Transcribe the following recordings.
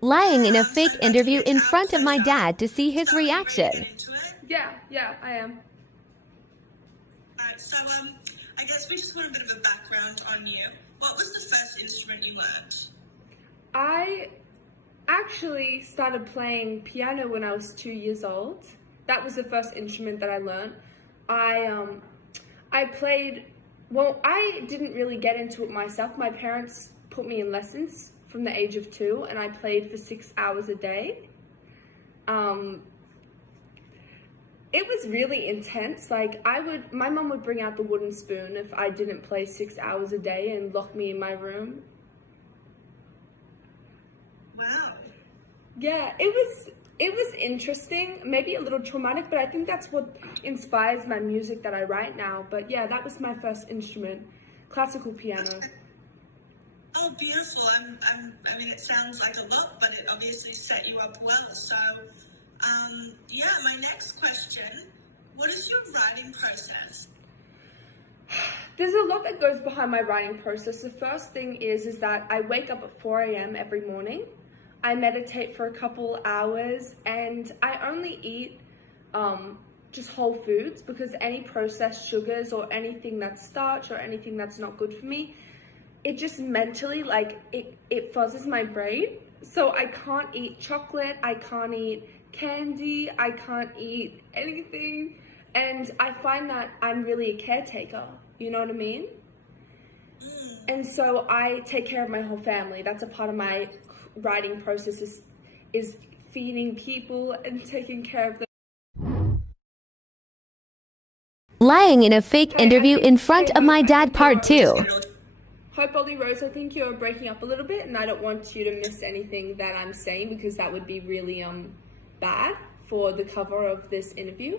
Lying in a So fake interview okay, in front of my pleasure. dad to see his So are you ready to reaction. get into it? Yeah, I am. Alright, so I guess we just want a bit of a background on you. What was the first instrument you learned? I actually started playing piano when I was 2 years old. That was the first instrument that I learned. I played, well, I didn't really get into it myself. My parents put me in lessons from the age of 2, and I played for 6 hours a day. It was really intense. Like, my mom would bring out the wooden spoon if I didn't play 6 hours a day and lock me in my room. Wow. Yeah, it was interesting, maybe a little traumatic, but I think that's what inspires my music that I write now. But yeah, that was my first instrument, classical piano. Oh, beautiful. I mean, it sounds like a lot, but it obviously set you up well. So, yeah, my next question, what is your writing process? There's a lot that goes behind my writing process. The first thing is that I wake up at 4 a.m. every morning. I meditate for a couple hours, and I only eat just whole foods, because any processed sugars or anything that's starch or anything that's not good for me, it just mentally, like, it fuzzes my brain. So I can't eat chocolate, I can't eat candy, I can't eat anything. And I find that I'm really a caretaker, you know what I mean? And so I take care of my whole family. That's a part of my writing process, is feeding people and taking care of them. Lying in a fake interview in front of my dad part 2. Hope Ollie Rose, I think you're breaking up a little bit, and I don't want you to miss anything that I'm saying, because that would be really bad for the cover of this interview.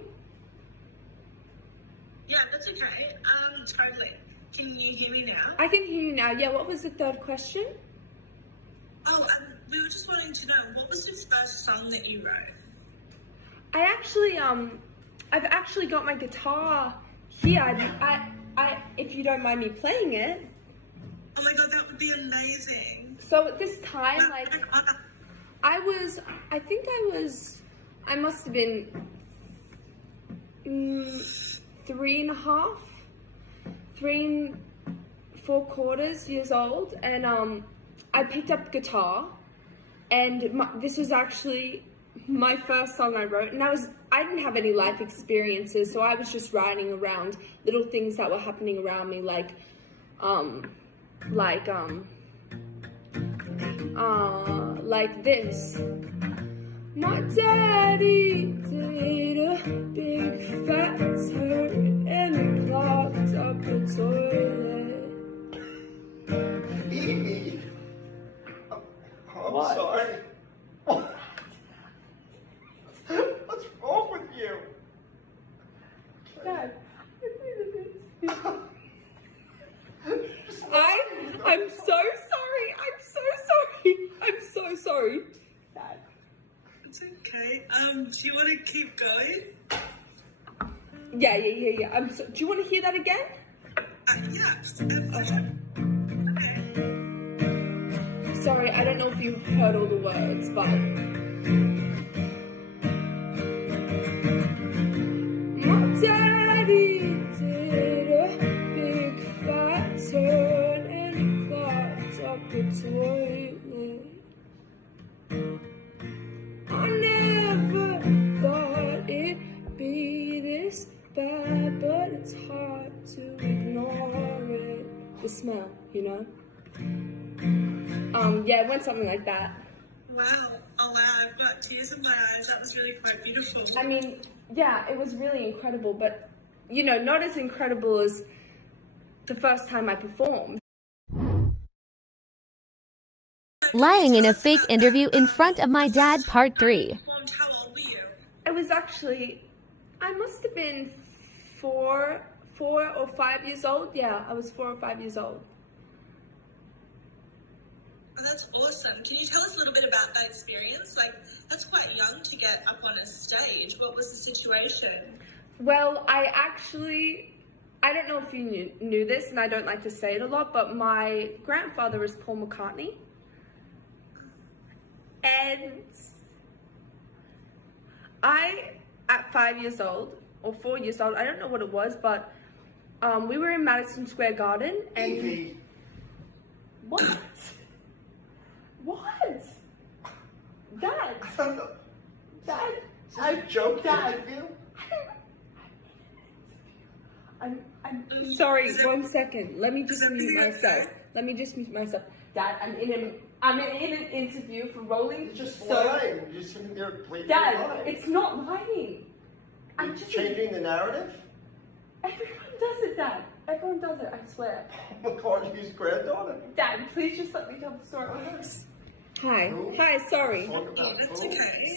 Yeah, that's okay. Totally. Can you hear me now? I can hear you now. Yeah, what was the third question? Oh, we were just wanting to know, what was the first song that you wrote? I actually, I've actually got my guitar here. If you don't mind me playing it. Oh my god, that would be amazing. So at this time, like, I must have been 3.75 years old, and I picked up guitar, and this was actually my first song I wrote, and I didn't have any life experiences, so I was just writing around little things that were happening around me, like this. My daddy did a big fat turn and clogged up the toilet. Amy! I'm What? sorry. What's wrong with you? Dad, I'm so sorry. I'm so sorry. Dad. It's okay. Do you want to keep going? Yeah. Do you want to hear that again? Yeah. Sorry, I don't know if you heard all the words, but my daddy did a big fat turn and clogged up the toilet. I never thought it'd be this bad, but it's hard to ignore it. The smell, you know? Yeah, it went something like that. Wow. Oh wow, I've got tears in my eyes. That was really quite beautiful. I mean, yeah, it was really incredible, but, you know, not as incredible as the first time I performed. Lying in a fake interview in front of my dad part 3. How old were you? I was actually, I must have been 4 or 5 years old. Yeah, I was 4 or 5 years old. Oh, that's awesome. Can you tell us a little bit about that experience? Like, that's quite young to get up on a stage. What was the situation? Well, I don't know if you knew this, and I don't like to say it a lot, but my grandfather is Paul McCartney. And I, at 5 years old, or 4 years old, I don't know what it was, but we were in Madison Square Garden and... Evie. What? What? Dad! I don't know. Dad! Is this a joke Dad. interview? I'm sorry, 1 second. Let me just mute myself. Dad, I'm in an interview for Rolling. It's just So- lying. You're just sitting there blatantly Dad, lying. it's not lying. I'm You're just changing the narrative? Everyone does it, Dad. Everyone does it, I swear. Paul McCartney's granddaughter? Dad, please just let me tell the story. Hi. Who? Hi, sorry. Talk about That's who? okay.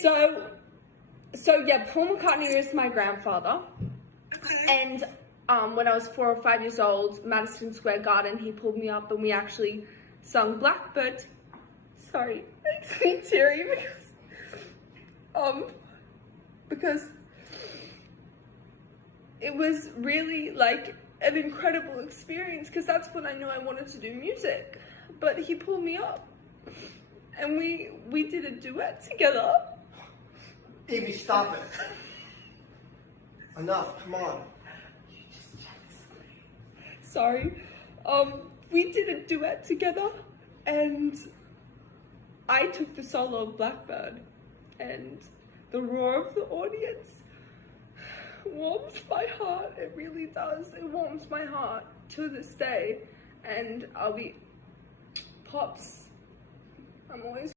So yeah, Paul McCartney is my grandfather. Okay. And when I was 4 or 5 years old, Madison Square Garden, he pulled me up and we actually sung Blackbird. Sorry, it makes me teary because it was really like an incredible experience because that's when I knew I wanted to do music. But he pulled me up and we did a duet together. Evie, stop it. Enough, come on. Sorry. We did a duet together and I took the solo of Blackbird and the roar of the audience warms my heart. It really does. It warms my heart to this day. And I'll be Pops. I'm always